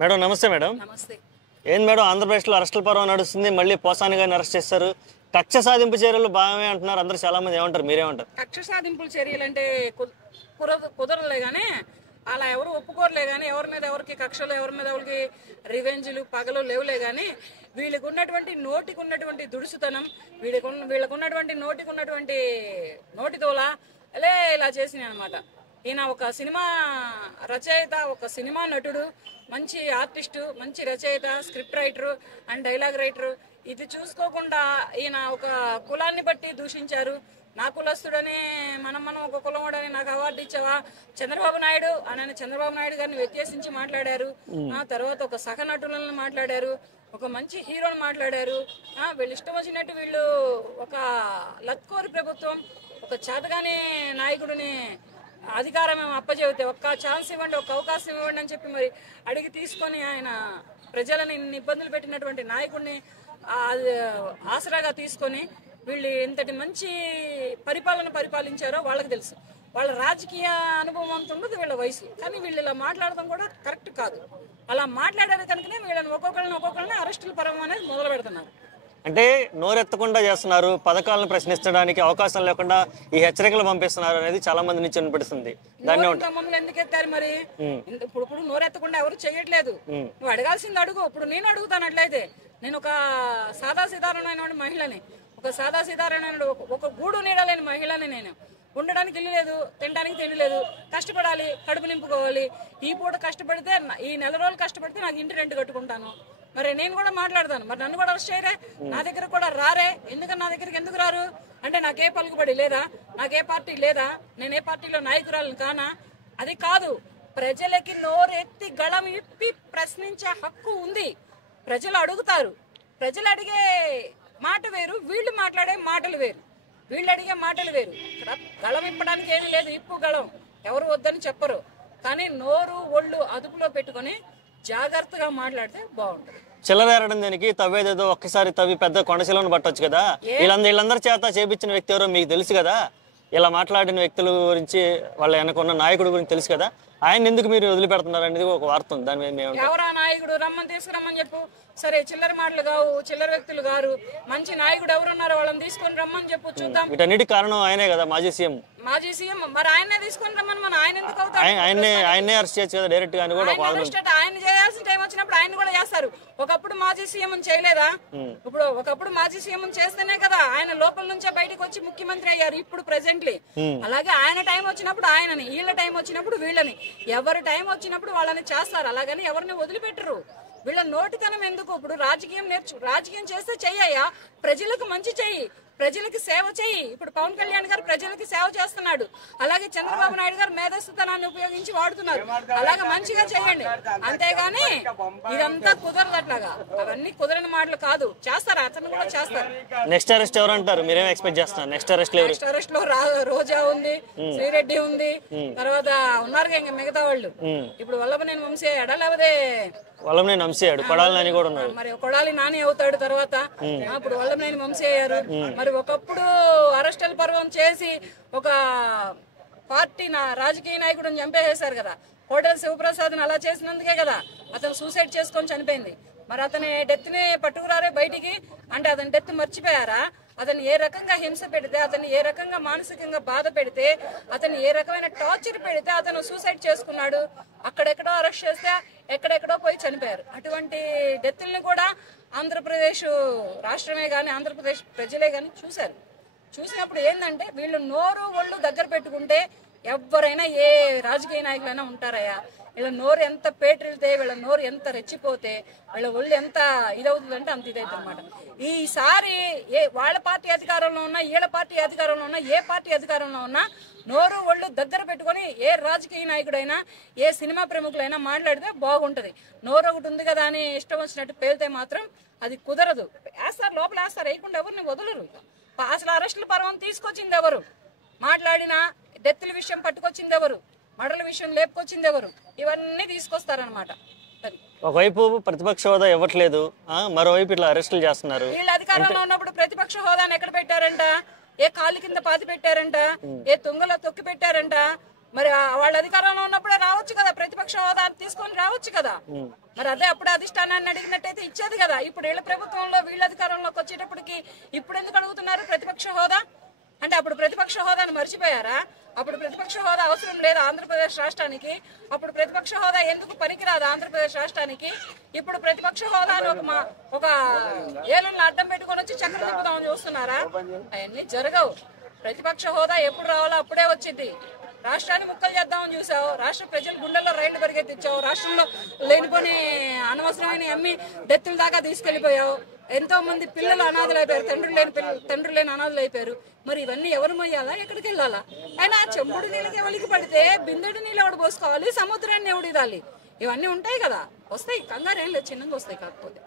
Madam నమస్తే madam. నమస్తే. ఏం మేడం ఆంధ్రప్రదేశ్లో అరెస్టుల పర్వం నడుస్తుంది, మళ్ళీ పోసాని గారిని అరెస్ట్ చేస్తారు, కక్ష సాధింపు చర్యలు బాగానే అంటున్నారు అందరూ, చాలా మంది ఏమంటారు, మీరేమంటారు? కక్ష సాధింపుల చర్యలు అంటే కుదరలే కానీ అలా ఎవరు ఒప్పుకోరలే కానీ ఎవరి మీద ఎవరికి కక్షలు, ఎవరి మీద ఎవరికి రివెంజ్లు పగలు లేవులే కానీ వీళ్ళకు ఉన్నటువంటి నోటికి ఉన్నటువంటి దుడుసుతనం, వీళ్ళకు ఉన్నటువంటి నోటికి ఉన్నటువంటి నోటితోల ఇలా చేసినాయి అనమాట. ఈయన ఒక సినిమా రచయిత, ఒక సినిమా నటుడు, మంచి ఆర్టిస్టు, మంచి రచయిత, script writer and dialogue writer. ఇది చూసుకోకుండా ఈయన ఒక కులాన్ని బట్టి దూషించారు. నా కులస్తుడని మనం ఒక కులముడని నాకు అవార్డు ఇచ్చావా చంద్రబాబు నాయుడు అని చంద్రబాబు నాయుడు గారిని వ్యత్యాసించి మాట్లాడారు. ఆ తర్వాత ఒక సహనటులను మాట్లాడారు, ఒక మంచి హీరోని మాట్లాడారు. వీళ్ళు ఇష్టం వచ్చినట్టు వీళ్ళు ఒక లత్కోరి ప్రభుత్వం, ఒక చేతగానే నాయకుడిని అధికారం అప్పచెబితే ఒక్క ఛాన్స్ ఇవ్వండి, ఒక అవకాశం ఇవ్వండి అని చెప్పి మరి అడిగి తీసుకొని ఆయన ప్రజలని ఇన్ని ఇబ్బందులు పెట్టినటువంటి నాయకుడిని ఆసరాగా తీసుకొని వీళ్ళు ఎంతటి మంచి పరిపాలించారో వాళ్ళకి తెలుసు. వాళ్ళ రాజకీయ అనుభవం అంత ఉండదు వీళ్ళ వయసు, కానీ వీళ్ళు ఇలా మాట్లాడడం కూడా కరెక్ట్ కాదు. అలా మాట్లాడారు కనుకనే వీళ్ళని ఒక్కొక్కరిని అరెస్టుల పర్వం అనేది మొదలు పెడుతున్నారు. అంటే నోరెత్తకుండా చేస్తున్నారు, పథకాలను ప్రశ్నించడానికి అవకాశం లేకుండా ఈ హెచ్చరికలు పంపిస్తున్నారు అనేది చాలా మంది నుంచి వినిపిస్తుంది. మమ్మల్ని ఎందుకు ఎత్తారు మరి? ఇప్పుడు నోరెత్తకుండా ఎవరు చేయట్లేదు. నువ్వు అడగాల్సింది అడుగు. ఇప్పుడు నేను అడుగుతాను. అట్లయితే నేను ఒక సాదాసీదారమైన మహిళని, ఒక సాదాసీదారమైన ఒక గూడు నీడలేని మహిళని. నేను ఉండడానికి ఇల్లు లేదు, తినడానికి తిండి లేదు, కష్టపడాలి, కడుపు నింపుకోవాలి. ఈ పూట కష్టపడితే, ఈ నెల రోజులు కష్టపడితే నాకు ఇంటి రెంట్ కట్టుకుంటాను. మరి నేను కూడా మాట్లాడతాను, మరి నన్ను కూడా అరెస్ట్ చేయరే, నా దగ్గర కూడా రారే. ఎందుకని నా దగ్గరికి ఎందుకు రారు అంటే నాకే పలుకుబడి లేదా, నాకే పార్టీ లేదా, నేను ఏ పార్టీలో నాయకురాలను కానా? అది కాదు, ప్రజలకి నోరెత్తి గళం ఇప్పి ప్రశ్నించే హక్కు ఉంది. ప్రజలు అడుగుతారు. ప్రజలు అడిగే మాట వేరు, వీళ్ళు మాట్లాడే మాటలు వేరు, వీళ్ళు అడిగే మాటలు వేరు. ఇక్కడ గళం ఇప్పడానికి ఏమీ లేదు, ఇప్పు గళం ఎవరు వద్దని చెప్పరు. కానీ నోరు ఒళ్ళు అదుపులో పెట్టుకొని జాగ్రత్తగా మాట్లాడితే బాగుంటుంది. చిల్లరేరడం దానికి తవ్వేదేదో ఒక్కసారి తవ్వి పెద్ద కొండశిలను పట్టొచ్చు కదా. వీళ్ళందరి చేత చేపించిన వ్యక్తి ఎవరో మీకు తెలుసు కదా. ఇలా మాట్లాడిన వ్యక్తుల గురించి, వాళ్ళ వెనకున్న నాయకుడి గురించి తెలుసు కదా. ఆయన ఎందుకు మీరు వదిలిపెడుతున్నారు అనేది ఒక వార్త ఉంది. దాని మీద ఎవరా నాయకుడు రమ్మని తీసుకురమ్మని చెప్పు. సరే, చిల్లర మాటలు కావు, చిల్లర వ్యక్తులు గారు, మంచి నాయకుడు ఎవరున్నారో వాళ్ళని తీసుకొని రమ్మని చెప్పు, చూద్దాం. వీటన్నిటి కారణం ఆయనే కదా, మాజీ సీఎం. మరి ఆయనే తీసుకొని రమ్మని మన ఆయన ఎందుకు అవుతాడు? ఆయనే అరెస్ట్ చేయొచ్చు కదా డైరెక్ట్ గా. ఆయన చేయాల్సిన టైం వచ్చినప్పుడు ఆయన కూడా చేస్తారు. ఒకప్పుడు మాజీ సీఎం చేయలేదా? ఇప్పుడు ఒకప్పుడు మాజీ సీఎం చేస్తేనే కదా ఆయన లోపల నుంచే బయటకు వచ్చి ముఖ్యమంత్రి అయ్యారు ఇప్పుడు ప్రెసెంట్లీ. అలాగే ఆయన టైం వచ్చినప్పుడు ఆయనని, వీళ్ళ టైం వచ్చినప్పుడు వీళ్ళని, ఎవరి టైం వచ్చినప్పుడు వాళ్ళని చేస్తారు. అలాగని ఎవరిని వదిలిపెట్టరు. వీళ్ళ నోటితనం ఎందుకు? ఇప్పుడు రాజకీయం చేస్తే చెయ్యా, ప్రజలకు మంచి చెయ్యి, ప్రజలకి సేవ చెయ్యి. ఇప్పుడు పవన్ కళ్యాణ్ గారు ప్రజలకి సేవ చేస్తున్నాడు, అలాగే చంద్రబాబు నాయుడు గారు మేధస్సుతనాన్ని ఉపయోగించి వాడుతున్నారు. అలాగే మంచిగా చెయ్యండి, అంతేగాని ఇదంతా కుదరదు. అట్లాగా అవన్నీ కుదరని మాటలు కాదు. చేస్తారు, అతను కూడా చేస్తారు. నెక్స్ట్ అరెస్ట్ ఎవరు అంటారు? మీరేం ఎక్స్పెక్ట్ చేస్తున్నారు? నెక్స్ట్ అరెస్ట్ లో రోజా ఉంది, శ్రీరెడ్డి ఉంది, తర్వాత ఉన్నారు ఇంకా మిగతా వాళ్ళు. ఇప్పుడు వల్లభనేని వంశీ అయ్యాడా, లేకపోతే వల్లభనేని వంశీ అయ్యాడు, కొడాలి నాని కూడా ఉన్నాడు. మరి కొడాలి నాని అవుతాడు తర్వాత. ఇప్పుడు వల్లభనేని వంశీ అయ్యారు. మరి ఒకప్పుడు అరెస్టుల పర్వం చేసి ఒక పార్టీ రాజకీయ నాయకుడిని చంపేసేశారు కదా. కోటల శివప్రసాద్ని అలా చేసినందుకే కదా అతను సూసైడ్ చేసుకొని చనిపోయింది. మరి అతని డెత్ ని పట్టుకురారే బయటికి అంటే అతని డెత్ మర్చిపోయారా? అతను ఏ రకంగా హింస పెడితే, అతన్ని ఏ రకంగా మానసికంగా బాధ పెడితే, అతను ఏ రకమైన టార్చర్ పెడితే అతను సూసైడ్ చేసుకున్నాడు. అక్కడెక్కడో అరెస్ట్ చేస్తే ఎక్కడెక్కడో పోయి చనిపోయారు. అటువంటి డెత్తుల్ని కూడా ఆంధ్రప్రదేశ్ రాష్ట్రమే కానీ, ఆంధ్రప్రదేశ్ ప్రజలే కానీ చూశారు. చూసినప్పుడు ఏంటంటే వీళ్ళు నోరు ఒళ్ళు దగ్గర పెట్టుకుంటే ఎవరైనా, ఏ రాజకీయ నాయకులైనా ఉంటారయ్యా. వీళ్ళ నోరు ఎంత పేటరితే, వీళ్ళ నోరు ఎంత రెచ్చిపోతే, వీళ్ళ ఒళ్ళు ఎంత ఇదవుతుందంటే అంత ఇదవుతుంది అనమాట. ఈసారి వాళ్ళ పార్టీ అధికారంలో ఉన్నా, వీళ్ళ పార్టీ అధికారంలో ఉన్నా, ఏ పార్టీ అధికారంలో ఉన్నా నోరు ఒళ్ళు దగ్గర పెట్టుకొని ఏ రాజకీయ నాయకుడైనా, ఏ సినిమా ప్రముఖులైనా మాట్లాడితే బాగుంటది. నోరు ఒకటి ఉంది కదా అని ఇష్టం వచ్చినట్టు పేలితే మాత్రం అది కుదరదు. వేస్తారు, లోపల వేస్తారు, వేయకుండా ఎవరిని వదలరు. అసలు అరెస్టుల పర్వం తీసుకొచ్చింది ఎవరు? మాట్లాడినా డెత్తుల విషయం పట్టుకొచ్చింది ఎవరు? మడల విషయం లేపుకొచ్చింది ఎవరు? ఇవన్నీ తీసుకొస్తారనమాట. ఒకవైపు ప్రతిపక్ష హోదా ఇవ్వట్లేదు, మరోవైపు ఇట్లా అరెస్టులు చేస్తున్నారు. వీళ్ళు అధికారంలో ఉన్నప్పుడు ప్రతిపక్ష హోదాను ఎక్కడ పెట్టారంట? ఏ కాలు కింద పాతి పెట్టారంట? ఏ తుంగలో తొక్కి పెట్టారంట? మరి వాళ్ళ అధికారంలో ఉన్నప్పుడే రావచ్చు కదా, ప్రతిపక్ష హోదా తీసుకొని రావచ్చు కదా. మరి అదే అప్పుడు అధిష్టానాన్ని అడిగినట్టయితే ఇచ్చేది కదా. ఇప్పుడు వీళ్ళ ప్రభుత్వంలో వీళ్ళ అధికారంలోకి వచ్చేటప్పటికి ఇప్పుడు ఎందుకు అడుగుతున్నారు ప్రతిపక్ష హోదా? అంటే అప్పుడు ప్రతిపక్ష హోదాను మర్చిపోయారా? అప్పుడు ప్రతిపక్ష హోదా అవసరం లేదు ఆంధ్రప్రదేశ్ రాష్ట్రానికి. అప్పుడు ప్రతిపక్ష హోదా ఎందుకు పనికిరాదు ఆంధ్రప్రదేశ్ రాష్ట్రానికి? ఇప్పుడు ప్రతిపక్ష హోదాను ఒక ఏళ్ళని అడ్డం పెట్టుకొని వచ్చి చక్రం తిప్పుదామని చూస్తున్నారా? అవన్నీ జరగవు. ప్రతిపక్ష హోదా ఎప్పుడు రావాలో అప్పుడే వచ్చింది. రాష్ట్రాన్ని ముక్కలు చేద్దామని చూసావు, రాష్ట్ర ప్రజల గుండెల్లో రైళ్లు పరిగెత్తించావు, రాష్ట్రంలో లేనిపోని అనవసరమైన అమ్మి డెత్తుల దాకా తీసుకెళ్లిపోయావు. ఎంతో మంది పిల్లలు అనాథలు అయిపోయారు, తండ్రులు లేని అనాథలు అయిపోయారు. మరి ఇవన్నీ ఎవరు మొయ్యాలా, ఎక్కడికి వెళ్ళాలా? అయినా చెంబుడు నీళ్ళకి ఎవరికి పడితే బిందెడు నీళ్ళు ఎవడు పోసుకోవాలి, సముద్రాన్ని ఎవడు ఇదాలి? ఇవన్నీ ఉంటాయి కదా, వస్తాయి, కంగారు ఏం లేదు, చిన్నగా వస్తాయి. కాకపోతే